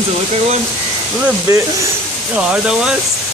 So look, everyone, look at how bit how hard that was.